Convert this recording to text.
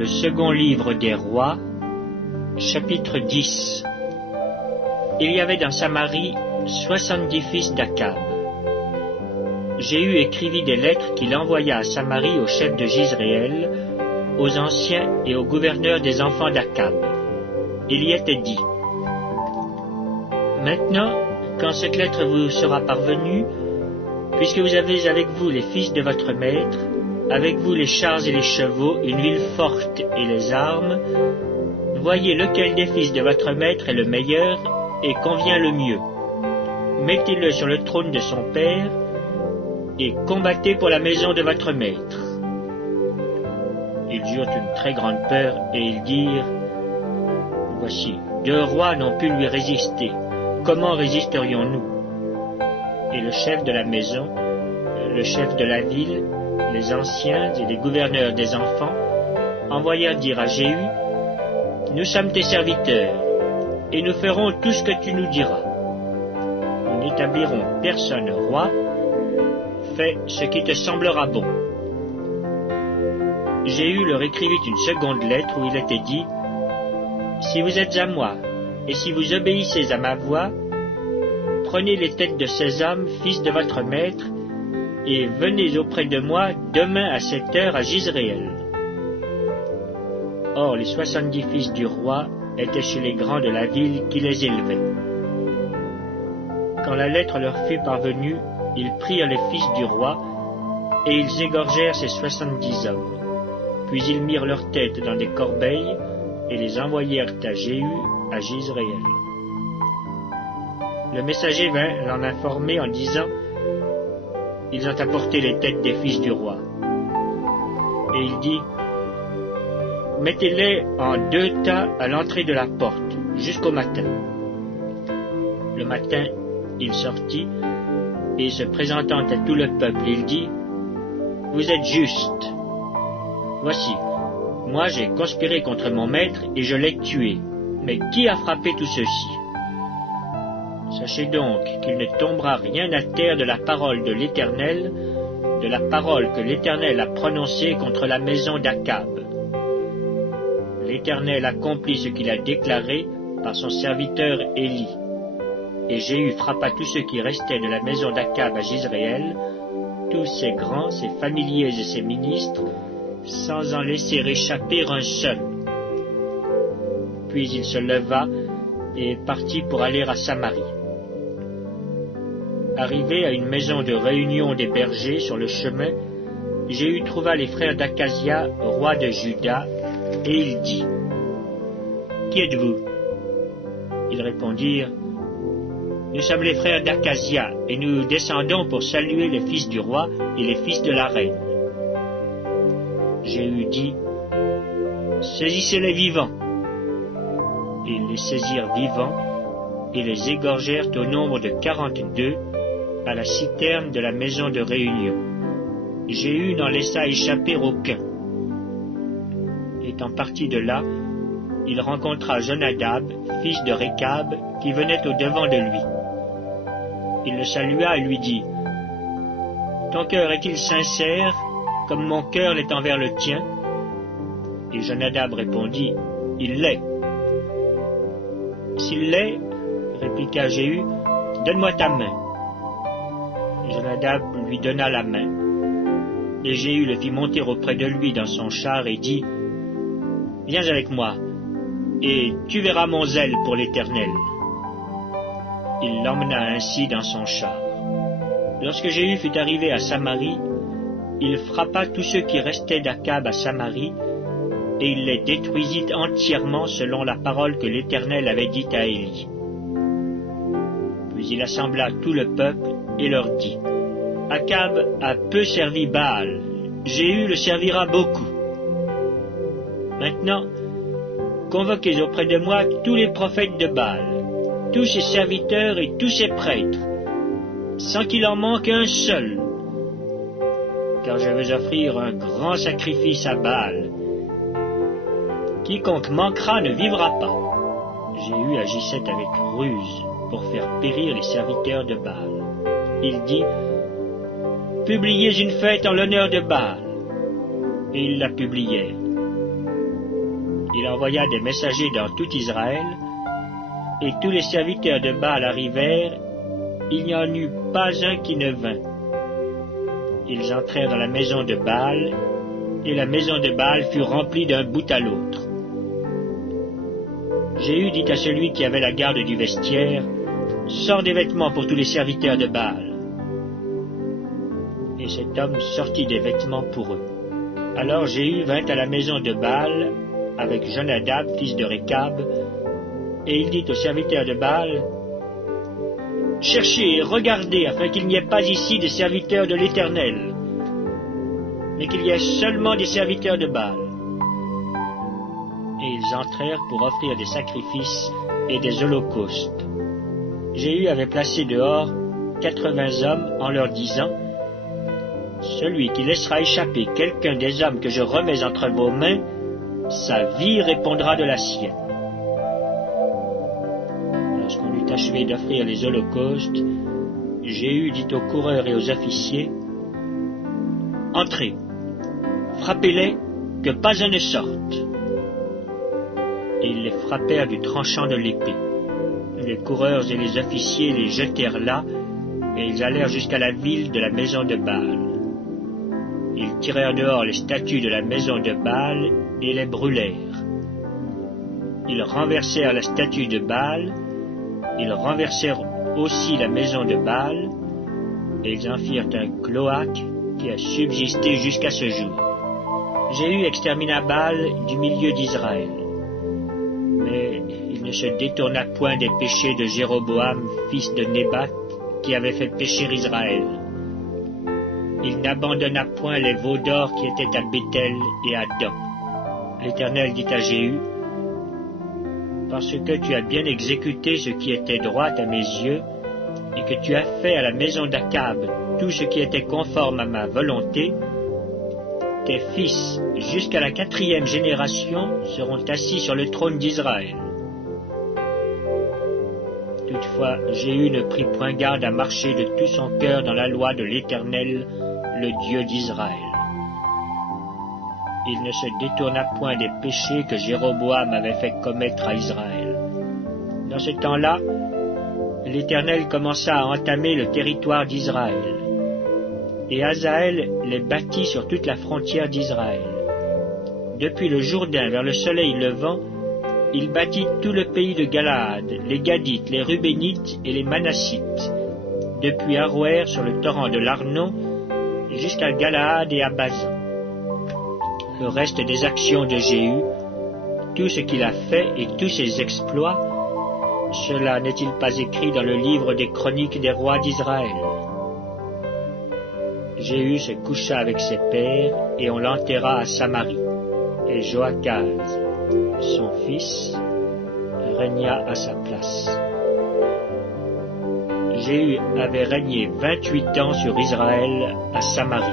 Le second livre des rois, chapitre 10. Il y avait dans Samarie 70 fils d'Akab. Jéhu écrivit des lettres qu'il envoya à Samarie aux chefs de Jizréel, aux anciens et aux gouverneurs des enfants d'Akab. Il y était dit: Maintenant, quand cette lettre vous sera parvenue, puisque vous avez avec vous les fils de votre maître, avec vous les chars et les chevaux, une ville forte et les armes, voyez lequel des fils de votre maître est le meilleur et convient le mieux. Mettez-le sur le trône de son père et combattez pour la maison de votre maître. Ils eurent une très grande peur et ils dirent: Voici, 2 rois n'ont pu lui résister. Comment résisterions-nous? Et le chef de la maison, le chef de la ville, les anciens et les gouverneurs des enfants envoyèrent dire à Jéhu: Nous sommes tes serviteurs, et nous ferons tout ce que tu nous diras. Nous n'établirons personne roi. Fais ce qui te semblera bon. Jéhu leur écrivit une seconde lettre où il était dit: Si vous êtes à moi, et si vous obéissez à ma voix, prenez les têtes de ces hommes, fils de votre maître, et venez auprès de moi demain à cette heure à Jizréel. Or les 70 fils du roi étaient chez les grands de la ville qui les élevaient. Quand la lettre leur fut parvenue, ils prirent les fils du roi, et ils égorgèrent ces 70 hommes. Puis ils mirent leurs têtes dans des corbeilles, et les envoyèrent à Jéhu à Jizréel. Le messager vint l'en informer en disant: Ils ont apporté les têtes des fils du roi. Et il dit: Mettez-les en 2 tas à l'entrée de la porte, jusqu'au matin. Le matin, il sortit, et se présentant à tout le peuple, il dit: Vous êtes justes. Voici, moi j'ai conspiré contre mon maître, et je l'ai tué. Mais qui a frappé tout ceci? Sachez donc qu'il ne tombera rien à terre de la parole de l'Éternel, de la parole que l'Éternel a prononcée contre la maison d'Akab. L'Éternel accomplit ce qu'il a déclaré par son serviteur Élie. Et Jéhu frappa tous ceux qui restaient de la maison d'Akab à Jizréel, tous ses grands, ses familiers et ses ministres, sans en laisser échapper un seul. Puis il se leva et partit pour aller à Samarie. Arrivé à une maison de réunion des bergers sur le chemin, Jéhu trouva les frères d'Akazia, roi de Juda, et il dit: Qui êtes-vous? Ils répondirent: Nous sommes les frères d'Akazia, et nous descendons pour saluer les fils du roi et les fils de la reine. Jéhu dit: Saisissez-les vivants. Ils les saisirent vivants et les égorgèrent au nombre de 42 à la citerne de la maison de réunion. Jéhu n'en laissa échapper aucun. Étant parti de là, il rencontra Jonadab, fils de Récab, qui venait au-devant de lui. Il le salua et lui dit: Ton cœur est-il sincère, comme mon cœur l'est envers le tien? Et Jonadab répondit: Il l'est. S'il l'est, répliqua Jéhu, donne-moi ta main. Jonadab lui donna la main. Et Jéhu le fit monter auprès de lui dans son char et dit: Viens avec moi, et tu verras mon zèle pour l'Éternel. Il l'emmena ainsi dans son char. Lorsque Jéhu fut arrivé à Samarie, il frappa tous ceux qui restaient d'Akab à Samarie, et il les détruisit entièrement selon la parole que l'Éternel avait dite à Élie. Puis il assembla tout le peuple et leur dit: Akab a peu servi Baal, Jéhu le servira beaucoup. Maintenant, convoquez auprès de moi tous les prophètes de Baal, tous ses serviteurs et tous ses prêtres, sans qu'il en manque un seul, car je veux offrir un grand sacrifice à Baal. Quiconque manquera ne vivra pas. Jéhu agissait avec ruse pour faire périr les serviteurs de Baal. Il dit: Publiez une fête en l'honneur de Baal. Et ils la publièrent. il envoya des messagers dans tout Israël, et tous les serviteurs de Baal arrivèrent, il n'y en eut pas un qui ne vint. Ils entrèrent dans la maison de Baal, et la maison de Baal fut remplie d'un bout à l'autre. Jéhu dit à celui qui avait la garde du vestiaire, « Sors des vêtements pour tous les serviteurs de Baal. » Et cet homme sortit des vêtements pour eux. Alors Jéhu vint à la maison de Baal avec Jonadab, fils de Récab, et il dit aux serviteurs de Baal, « Cherchez et regardez afin qu'il n'y ait pas ici des serviteurs de l'Éternel, mais qu'il y ait seulement des serviteurs de Baal. » Et ils entrèrent pour offrir des sacrifices et des holocaustes. Jéhu avait placé dehors 80 hommes en leur disant, « Celui qui laissera échapper quelqu'un des hommes que je remets entre vos mains, sa vie répondra de la sienne. » Lorsqu'on eut achevé d'offrir les holocaustes, Jéhu dit aux coureurs et aux officiers, « Entrez, frappez-les, que pas un ne sorte. » Et ils les frappèrent du tranchant de l'épée. Les coureurs et les officiers les jetèrent là, et ils allèrent jusqu'à la ville de la maison de Baal. Ils tirèrent dehors les statues de la maison de Baal et les brûlèrent. Ils renversèrent la statue de Baal, ils renversèrent aussi la maison de Baal, et ils en firent un cloaque qui a subsisté jusqu'à ce jour. Jéhu extermina Baal du milieu d'Israël. Mais il ne se détourna point des péchés de Jéroboam, fils de Nébat, qui avait fait pécher Israël. Il n'abandonna point les veaux d'or qui étaient à Béthel et à Dan. L'Éternel dit à Jéhu, « Parce que tu as bien exécuté ce qui était droit à mes yeux, et que tu as fait à la maison d'Akab tout ce qui était conforme à ma volonté, tes fils, jusqu'à la 4e génération, seront assis sur le trône d'Israël. » Toutefois, Jéhu ne prit point garde à marcher de tout son cœur dans la loi de l'Éternel, le Dieu d'Israël. Il ne se détourna point des péchés que Jéroboam avait fait commettre à Israël. Dans ce temps-là, l'Éternel commença à entamer le territoire d'Israël. Et Hazaël les bâtit sur toute la frontière d'Israël. Depuis le Jourdain vers le soleil levant, il bâtit tout le pays de Galaad, les Gadites, les Rubénites et les Manassites, depuis Aroër sur le torrent de l'Arnon, jusqu'à Galaad et à Bazan. Le reste des actions de Jéhu, tout ce qu'il a fait et tous ses exploits, cela n'est-il pas écrit dans le livre des chroniques des rois d'Israël? Jéhu se coucha avec ses pères, et on l'enterra à Samarie. Et Joachaz, son fils, régna à sa place. Jéhu avait régné 28 ans sur Israël à Samarie.